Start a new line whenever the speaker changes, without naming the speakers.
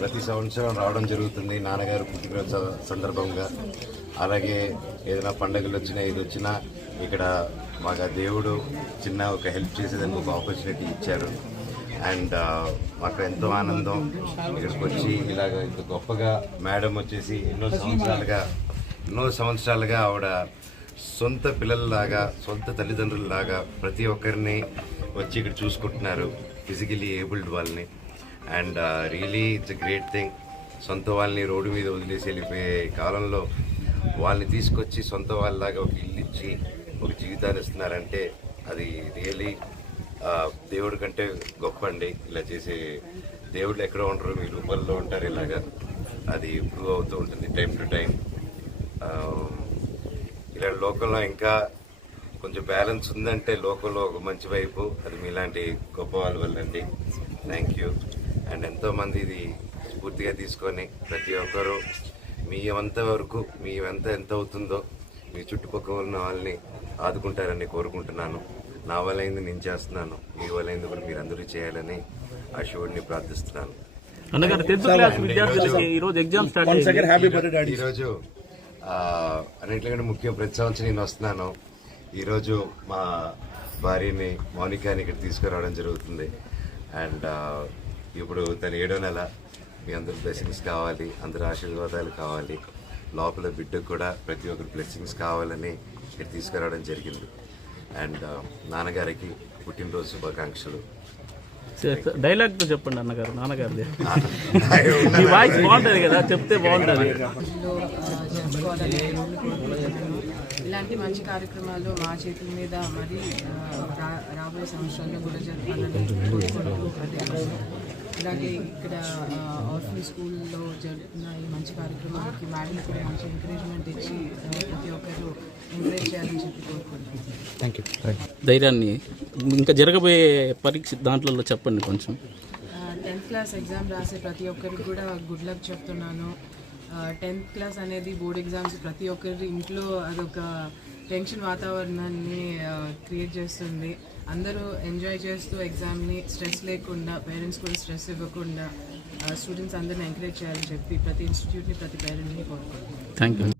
ప్రతి సంవత్సరం రావడం జరుగుతుంది. నాన్నగారు పుట్టినరోజు సందర్భంగా. అలాగే ఏదైనా పండుగలు వచ్చినా ఇది వచ్చినా ఇక్కడ మాకు దేవుడు చిన్న ఒక హెల్ప్ చేసేదానికి ఒక ఆపర్చునిటీ ఇచ్చారు. అండ్ మాకు ఎంతో ఆనందం. ఇక్కడికి వచ్చి ఇలాగ ఇంత గొప్పగా మేడం వచ్చేసి ఎన్నో సంవత్సరాలుగా ఎన్నో సంవత్సరాలుగా ఆవిడ సొంత పిల్లల్లాగా సొంత తల్లిదండ్రులలాగా ప్రతి ఒక్కరిని వచ్చి ఇక్కడ చూసుకుంటున్నారు ఫిజికలీ ఏబుల్డ్ వాళ్ళని. And really it's great thing సొంత వాళ్ళని రోడ్డు మీద వదిలేసి వెళ్ళిపోయే కాలంలో వాళ్ళని తీసుకొచ్చి సొంత వాళ్ళలాగా ఒక ఇల్లు ఇచ్చి ఒక జీవితాన్ని ఇస్తున్నారంటే అది రియలీ uh, దేవుడి కంటే గొప్ప అండి. ఇలా చేసే దేవుళ్ళు ఎక్కడ ఉంటారు మీ రూపంలో ఉంటారు ఇలాగా. అది ఇంప్రూవ్ అవుతూ ఉంటుంది టైం టు టైం ఇలా లోకంలో ఇంకా కొంచెం బ్యాలెన్స్ ఉందంటే లోకంలో ఒక మంచి వైపు అది మీలాంటి గొప్ప వాళ్ళ వల్లండి థ్యాంక్ యూ అండ్ ఎంతోమంది ఇది స్ఫూర్తిగా తీసుకొని ప్రతి ఒక్కరూ మీ అంత వరకు మీ ఎంత ఎంత అవుతుందో మీ చుట్టుపక్కల ఉన్న వాళ్ళని ఆదుకుంటారని కోరుకుంటున్నాను. నా వల్లైంది నేను చేస్తున్నాను. మీ వల్లైంది కూడా మీరు అందరూ చేయాలని ఆ శివుడిని ప్రార్థిస్తున్నాను.
అన్నగారు టెన్త్ క్లాస్ విద్యార్థులకి ఈ రోజు ఎగ్జామ్ స్టార్ట్ అయింది.
ఈరోజు ఆ, అన్నింటికంటే ముఖ్యం ప్రతి సంవత్సరం నేను వస్తున్నాను. ఈరోజు మా భార్యని మౌనికాని ఇక్కడ తీసుకురావడం జరుగుతుంది. అండ్ ఇప్పుడు తన ఏడో నెల మీ అందరు బ్లెస్సింగ్స్ కావాలి అందరు ఆశీర్వాదాలు కావాలి. లోపల బిడ్డకు కూడా ప్రతి ఒక్కరు బ్లెస్సింగ్స్ కావాలని ఇక్కడ తీసుకురావడం జరిగింది. అండ్ నాన్నగారికి పుట్టినరోజు శుభాకాంక్షలు.
డైలాగ్ చెప్పండి అన్నగారు నాన్నగారిది. మీ వాయిస్ బాగుంటది కదా చెప్తే బాగుంటది.
ఇలాంటి మంచి కార్యక్రమాలు మా చేతుల మీద మరి రాబోయే సంవత్సరాల్లో కూడా జరపాలని అలాగే ఇక్కడ ఆర్ఫన్ స్కూల్లో జరుపుతున్న ఈ మంచి కార్యక్రమానికి మేడం కూడా మంచి ఎంకరేజ్మెంట్ ఇచ్చి ప్రతి ఒక్కరు ఎంకరేజ్ చేయాలని చెప్పి కోరుకుంటున్నాను.
ధైర్యాన్ని ఇంకా జరగబోయే పరీక్ష దాంట్లో చెప్పండి కొంచెం.
టెన్త్ క్లాస్ ఎగ్జామ్ రాసే ప్రతి ఒక్కరికి కూడా గుడ్ లక్ చెప్తున్నాను. టెన్త్ క్లాస్ అనేది బోర్డ్ ఎగ్జామ్స్ ప్రతి ఒక్కరి ఇంట్లో అదొక టెన్షన్ వాతావరణాన్ని క్రియేట్ చేస్తుంది. అందరూ ఎంజాయ్ చేస్తూ ఎగ్జామ్ని స్ట్రెస్ లేకుండా పేరెంట్స్ కూడా స్ట్రెస్ ఇవ్వకుండా స్టూడెంట్స్ అందరిని ఎంకరేజ్ చేయాలని చెప్పి ప్రతి ఇన్స్టిట్యూట్ని ప్రతి పేరెంట్ని కోరుకుంటున్నాను.
Thank you